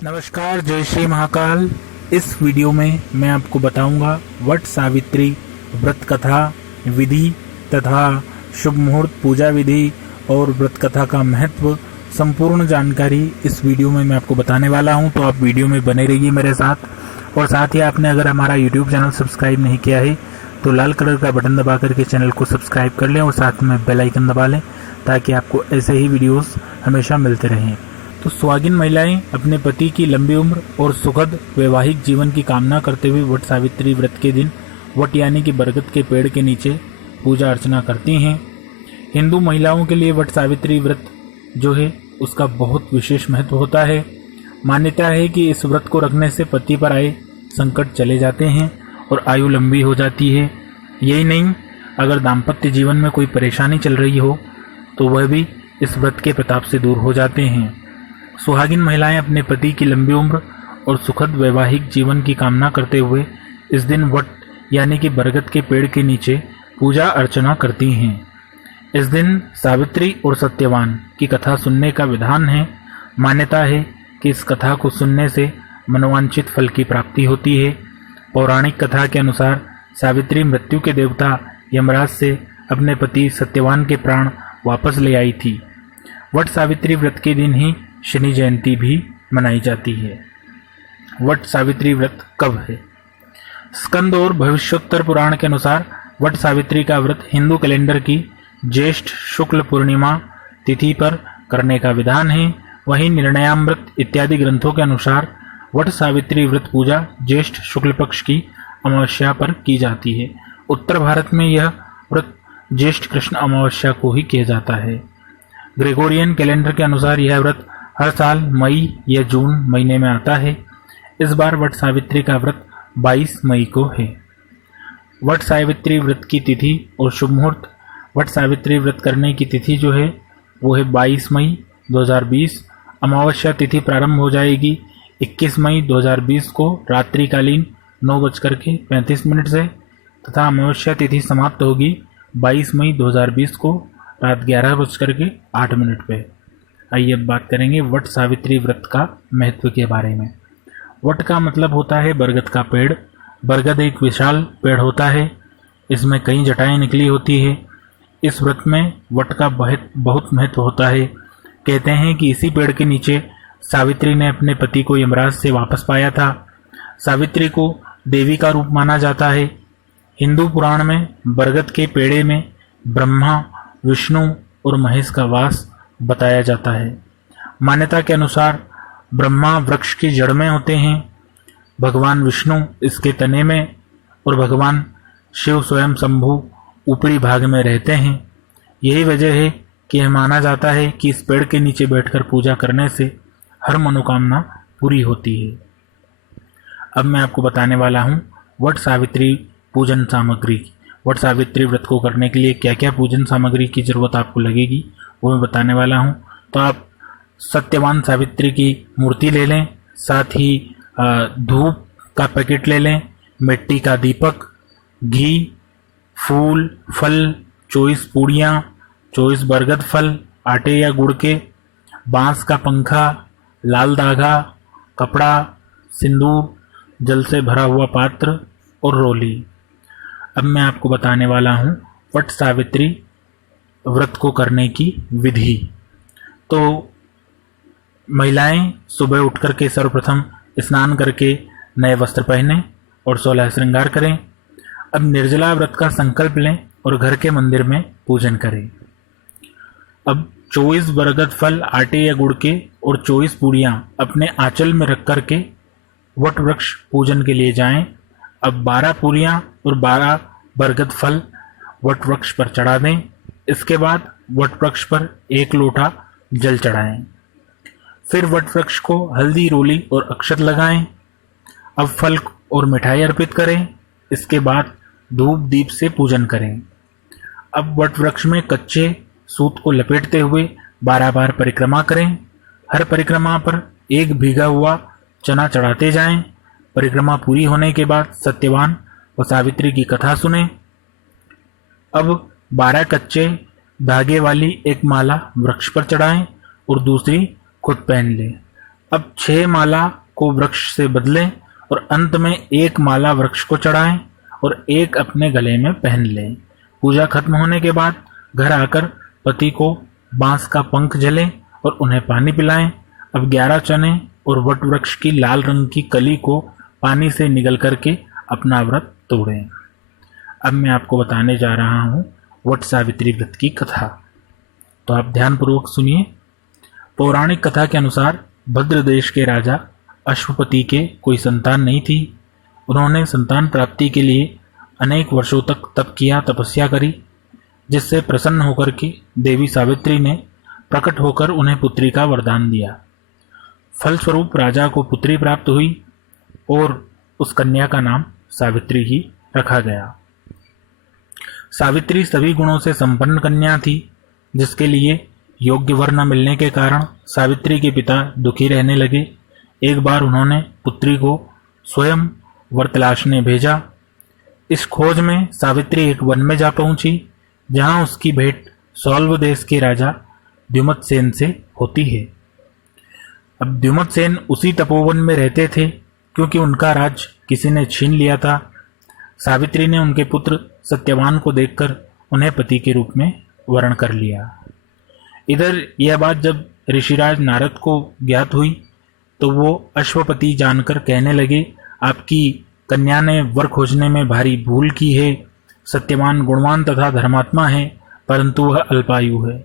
नमस्कार, जय श्री महाकाल। इस वीडियो में मैं आपको बताऊंगा वट सावित्री व्रत कथा विधि तथा शुभ मुहूर्त पूजा विधि और व्रत कथा का महत्व। संपूर्ण जानकारी इस वीडियो में मैं आपको बताने वाला हूं, तो आप वीडियो में बने रहिए मेरे साथ। और साथ ही आपने अगर हमारा यूट्यूब चैनल सब्सक्राइब नहीं किया है तो लाल कलर का बटन दबा करके चैनल को सब्सक्राइब कर लें और साथ में बेल आइकन दबा लें ताकि आपको ऐसे ही वीडियोस हमेशा मिलते रहें। तो सुहागिन महिलाएं अपने पति की लंबी उम्र और सुखद वैवाहिक जीवन की कामना करते हुए वट सावित्री व्रत के दिन वट यानी कि बरगद के पेड़ के नीचे पूजा अर्चना करती हैं। हिंदू महिलाओं के लिए वट सावित्री व्रत जो है उसका बहुत विशेष महत्व होता है। मान्यता है कि इस व्रत को रखने से पति पर आए संकट चले जाते हैं और आयु लंबी हो जाती है। यही नहीं, अगर दाम्पत्य जीवन में कोई परेशानी चल रही हो तो वह भी इस व्रत के प्रताप से दूर हो जाते हैं। सुहागिन महिलाएं अपने पति की लंबी उम्र और सुखद वैवाहिक जीवन की कामना करते हुए इस दिन वट यानी कि बरगद के पेड़ के नीचे पूजा अर्चना करती हैं। इस दिन सावित्री और सत्यवान की कथा सुनने का विधान है। मान्यता है कि इस कथा को सुनने से मनोवांछित फल की प्राप्ति होती है। पौराणिक कथा के अनुसार सावित्री मृत्यु के देवता यमराज से अपने पति सत्यवान के प्राण वापस ले आई थी। वट सावित्री व्रत के दिन ही शनि जयंती भी मनाई जाती है। वट सावित्री व्रत कब है? स्कंद और भविष्योत्तर पुराण के अनुसार वट सावित्री का व्रत हिंदू कैलेंडर की ज्येष्ठ शुक्ल पूर्णिमा तिथि पर करने का विधान है। वहीं निर्णयामृत इत्यादि ग्रंथों के अनुसार वट सावित्री व्रत पूजा ज्येष्ठ शुक्ल पक्ष की अमावस्या पर की जाती है। उत्तर भारत में यह व्रत ज्येष्ठ कृष्ण अमावस्या को ही किया जाता है। ग्रेगोरियन कैलेंडर के अनुसार यह व्रत हर साल मई या जून महीने में आता है। इस बार वट सावित्री का व्रत 22 मई को है। वट सावित्री व्रत की तिथि और शुभ मुहूर्त। वट सावित्री व्रत करने की तिथि जो है वो है 22 मई 2020। अमावस्या तिथि प्रारंभ हो जाएगी 21 मई 2020 को रात्रिकालीन 9:35 से तथा अमावस्या तिथि समाप्त होगी 22 मई 2020 को रात 11:08 पे। आइए अब बात करेंगे वट सावित्री व्रत का महत्व के बारे में। वट का मतलब होता है बरगद का पेड़। बरगद एक विशाल पेड़ होता है, इसमें कई जटाएं निकली होती है। इस व्रत में वट का बहुत महत्व होता है। कहते हैं कि इसी पेड़ के नीचे सावित्री ने अपने पति को यमराज से वापस पाया था। सावित्री को देवी का रूप माना जाता है। हिंदू पुराण में बरगद के पेड़े में ब्रह्मा, विष्णु और महेश का वास बताया जाता है। मान्यता के अनुसार ब्रह्मा वृक्ष की जड़ में होते हैं, भगवान विष्णु इसके तने में और भगवान शिव स्वयं शंभु ऊपरी भाग में रहते हैं। यही वजह है कि यह माना जाता है कि इस पेड़ के नीचे बैठकर पूजा करने से हर मनोकामना पूरी होती है। अब मैं आपको बताने वाला हूँ वट सावित्री पूजन सामग्री। वट सावित्री व्रत को करने के लिए क्या क्या पूजन सामग्री की जरूरत आपको लगेगी वो मैं बताने वाला हूँ। तो आप सत्यवान सावित्री की मूर्ति ले लें, साथ ही धूप का पैकेट ले लें, मिट्टी का दीपक, घी, फूल, फल, 24 पूड़ियाँ, 24 बरगद फल आटे या गुड़ के, बांस का पंखा, लाल धागा, कपड़ा, सिंदूर, जल से भरा हुआ पात्र और रोली। अब मैं आपको बताने वाला हूँ वट सावित्री व्रत को करने की विधि। तो महिलाएं सुबह उठ करके सर्वप्रथम स्नान करके नए वस्त्र पहने और 16 श्रृंगार करें। अब निर्जला व्रत का संकल्प लें और घर के मंदिर में पूजन करें। अब 24 बरगद फल आटे या गुड़ के और 24 पूड़ियाँ अपने आंचल में रख करके वट वृक्ष पूजन के लिए जाएं। अब 12 पूड़ियाँ और 12 बरगद फल वट वृक्ष पर चढ़ा दें। इसके बाद वट वृक्ष पर 1 लोटा जल चढ़ाएं। फिर वट वृक्ष को हल्दी, रोली और अक्षत लगाएं। अब फल और मिठाई अर्पित करें। इसके बाद धूप दीप से पूजन करें। अब वट वृक्ष में कच्चे सूत को लपेटते हुए 12 बार परिक्रमा करें। हर परिक्रमा पर 1 भीगा हुआ चना चढ़ाते जाएं। परिक्रमा पूरी होने के बाद सत्यवान व सावित्री की कथा सुने। अब 12 कच्चे धागे वाली एक माला वृक्ष पर चढ़ाएं और दूसरी खुद पहन लें। अब 6 माला को वृक्ष से बदलें और अंत में 1 माला वृक्ष को चढ़ाएं और 1 अपने गले में पहन लें। पूजा खत्म होने के बाद घर आकर पति को बांस का पंख जलें और उन्हें पानी पिलाएं। अब 11 चने और वट वृक्ष की लाल रंग की कली को पानी से निगल करके अपना व्रत तोड़ें। अब मैं आपको बताने जा रहा हूँ वट सावित्री व्रत की कथा, तो आप ध्यानपूर्वक सुनिए। पौराणिक कथा के अनुसार भद्र देश के राजा अश्वपति के कोई संतान नहीं थी। उन्होंने संतान प्राप्ति के लिए अनेक वर्षों तक तप किया, तपस्या करी, जिससे प्रसन्न होकर के देवी सावित्री ने प्रकट होकर उन्हें पुत्री का वरदान दिया। फलस्वरूप राजा को पुत्री प्राप्त हुई और उस कन्या का नाम सावित्री ही रखा गया। सावित्री सभी गुणों से संपन्न कन्या थी, जिसके लिए योग्य वर न मिलने के कारण सावित्री के पिता दुखी रहने लगे। एक बार उन्होंने पुत्री को स्वयं वर तलाशने भेजा। इस खोज में सावित्री एक वन में जा पहुंची, जहां उसकी भेंट सौल्व देश के राजा द्युमत्सेन से होती है। अब द्युमत्सेन उसी तपोवन में रहते थे, क्योंकि उनका राज किसी ने छीन लिया था। सावित्री ने उनके पुत्र सत्यवान को देखकर उन्हें पति के रूप में वरण कर लिया। इधर यह बात जब ऋषिराज नारद को ज्ञात हुई, तो वो अश्वपति जानकर कहने लगे, आपकी कन्या ने वर खोजने में भारी भूल की है। सत्यवान गुणवान तथा धर्मात्मा है, परंतु वह अल्पायु है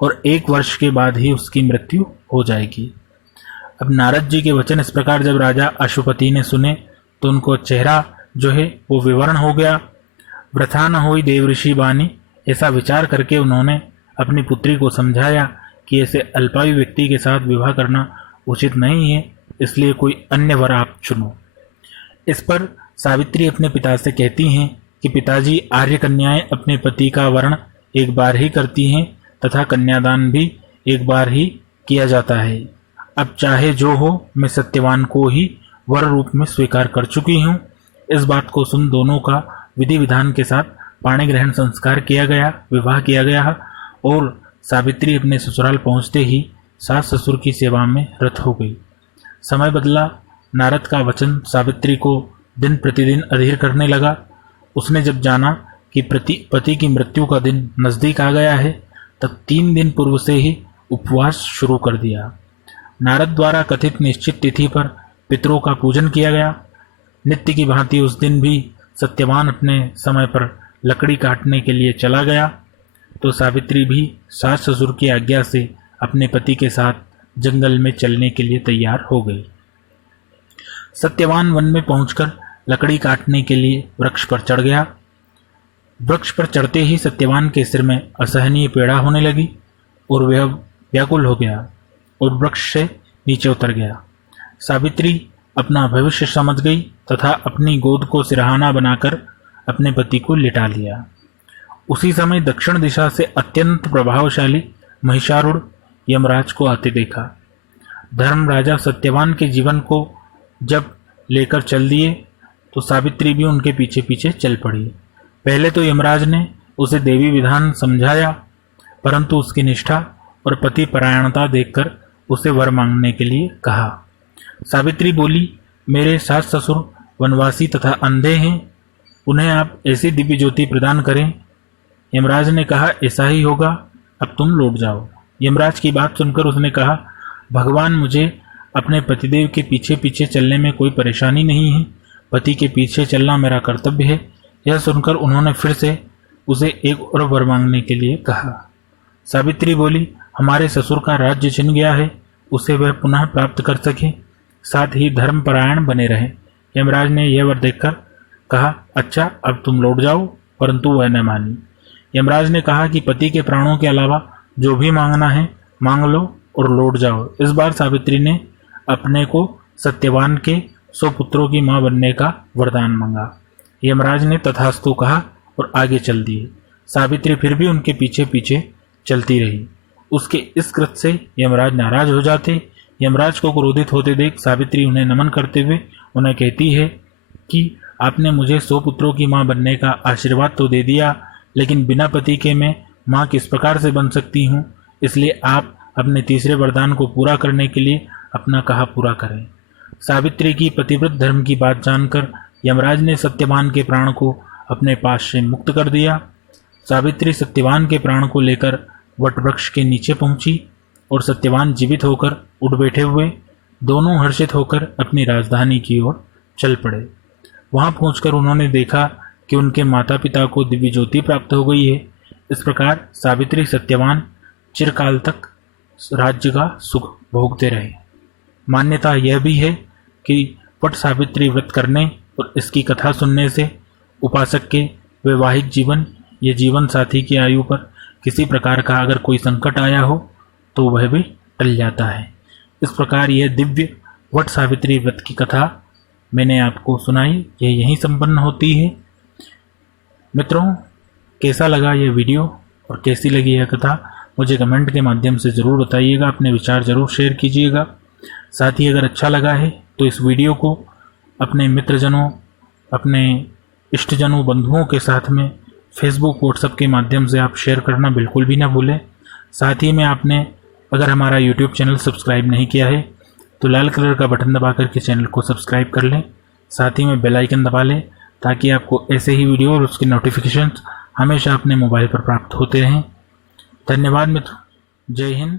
और 1 वर्ष के बाद ही उसकी मृत्यु हो जाएगी। अब नारद जी के वचन इस प्रकार जब राजा अश्वपति ने सुने, तो उनको चेहरा जो है वो विवरण हो गया। वृथा न होई देव ऋषि बानी, ऐसा विचार करके उन्होंने अपनी पुत्री को समझाया कि ऐसे अल्पायु व्यक्ति के साथ विवाह करना उचित नहीं है, इसलिए कोई अन्य वर आप चुनो। इस पर सावित्री अपने पिता से कहती हैं कि पिताजी, आर्य कन्याएं अपने पति का वरण एक बार ही करती हैं तथा कन्यादान भी एक बार ही किया जाता है। अब चाहे जो हो, मैं सत्यवान को ही वर रूप में स्वीकार कर चुकी हूँ। इस बात को सुन दोनों का विधि विधान के साथ पाणी ग्रहण संस्कार किया गया, विवाह किया गया और सावित्री अपने ससुराल पहुँचते ही सास ससुर की सेवा में रत हो गई। समय बदला, नारद का वचन सावित्री को दिन प्रतिदिन अधीर करने लगा। उसने जब जाना कि पति की मृत्यु का दिन नज़दीक आ गया है, तब 3 दिन पूर्व से ही उपवास शुरू कर दिया। नारद द्वारा कथित निश्चित तिथि पर पितरों का पूजन किया गया। नित्य की भांति उस दिन भी सत्यवान अपने समय पर लकड़ी काटने के लिए चला गया, तो सावित्री भी सास ससुर की आज्ञा से अपने पति के साथ जंगल में चलने के लिए तैयार हो गई। सत्यवान वन में पहुंचकर लकड़ी काटने के लिए वृक्ष पर चढ़ गया। वृक्ष पर चढ़ते ही सत्यवान के सिर में असहनीय पीड़ा होने लगी और वह व्याकुल हो गया और वृक्ष से नीचे उतर गया। सावित्री अपना भविष्य समझ गई तथा अपनी गोद को सिरहाना बनाकर अपने पति को लिटा लिया। उसी समय दक्षिण दिशा से अत्यंत प्रभावशाली महिषारूढ़ यमराज को आते देखा। धर्म राजा सत्यवान के जीवन को जब लेकर चल दिए, तो सावित्री भी उनके पीछे पीछे चल पड़ी। पहले तो यमराज ने उसे देवी विधान समझाया, परंतु उसकी निष्ठा और पति परायणता देखकर उसे वर मांगने के लिए कहा। सावित्री बोली, मेरे सास ससुर वनवासी तथा अंधे हैं, उन्हें आप ऐसी दिव्य ज्योति प्रदान करें। यमराज ने कहा, ऐसा ही होगा, अब तुम लौट जाओ। यमराज की बात सुनकर उसने कहा, भगवान, मुझे अपने पतिदेव के पीछे पीछे चलने में कोई परेशानी नहीं है, पति के पीछे चलना मेरा कर्तव्य है। यह सुनकर उन्होंने फिर से उसे एक और वर मांगने के लिए कहा। सावित्री बोली, हमारे ससुर का राज्य छिन गया है, उसे वह पुनः प्राप्त कर सके, साथ ही धर्मपरायण बने रहे। यमराज ने यह वर देखकर कहा, अच्छा, अब तुम लौट जाओ, परंतु वह न मानी। यमराज ने कहा कि पति के प्राणों के अलावा जो भी मांगना है मांग लो और लौट जाओ। इस बार सावित्री ने अपने को सत्यवान के 100 पुत्रों की मां बनने का वरदान मांगा। यमराज ने तथास्तु कहा और आगे चल दिए। सावित्री फिर भी उनके पीछे पीछे चलती रही। उसके इस कृत्य से यमराज नाराज हो जाते। यमराज को क्रोधित होते देख सावित्री उन्हें नमन करते हुए उन्हें कहती है कि आपने मुझे 100 पुत्रों की मां बनने का आशीर्वाद तो दे दिया, लेकिन बिना पति के मैं मां किस प्रकार से बन सकती हूँ, इसलिए आप अपने तीसरे वरदान को पूरा करने के लिए अपना कहा पूरा करें। सावित्री की पतिव्रत धर्म की बात जानकर यमराज ने सत्यवान के प्राण को अपने पास से मुक्त कर दिया। सावित्री सत्यवान के प्राण को लेकर वटवृक्ष के नीचे पहुंची और सत्यवान जीवित होकर उठ बैठे हुए दोनों हर्षित होकर अपनी राजधानी की ओर चल पड़े। वहां पहुंचकर उन्होंने देखा कि उनके माता पिता को दिव्य ज्योति प्राप्त हो गई है। इस प्रकार सावित्री सत्यवान चिरकाल तक राज्य का सुख भोगते रहे। मान्यता यह भी है कि वट सावित्री व्रत करने और इसकी कथा सुनने से उपासक के वैवाहिक जीवन या जीवन साथी की आयु पर किसी प्रकार का अगर कोई संकट आया हो तो वह भी टल जाता है। इस प्रकार यह दिव्य वट सावित्री व्रत की कथा मैंने आपको सुनाई, यह यहीं संपन्न होती है। मित्रों, कैसा लगा यह वीडियो और कैसी लगी यह कथा मुझे कमेंट के माध्यम से ज़रूर बताइएगा। अपने विचार ज़रूर शेयर कीजिएगा। साथ ही अगर अच्छा लगा है तो इस वीडियो को अपने मित्रजनों, अपने इष्टजनों, बंधुओं के साथ में फेसबुक, व्हाट्सएप के माध्यम से आप शेयर करना बिल्कुल भी ना भूलें। साथ ही में आपने अगर हमारा यूट्यूब चैनल सब्सक्राइब नहीं किया है तो लाल कलर का बटन दबा करके चैनल को सब्सक्राइब कर लें। साथ ही में बेल आइकन दबा लें ताकि आपको ऐसे ही वीडियो और उसकी नोटिफिकेशंस हमेशा अपने मोबाइल पर प्राप्त होते रहें। धन्यवाद मित्रों। जय हिंद,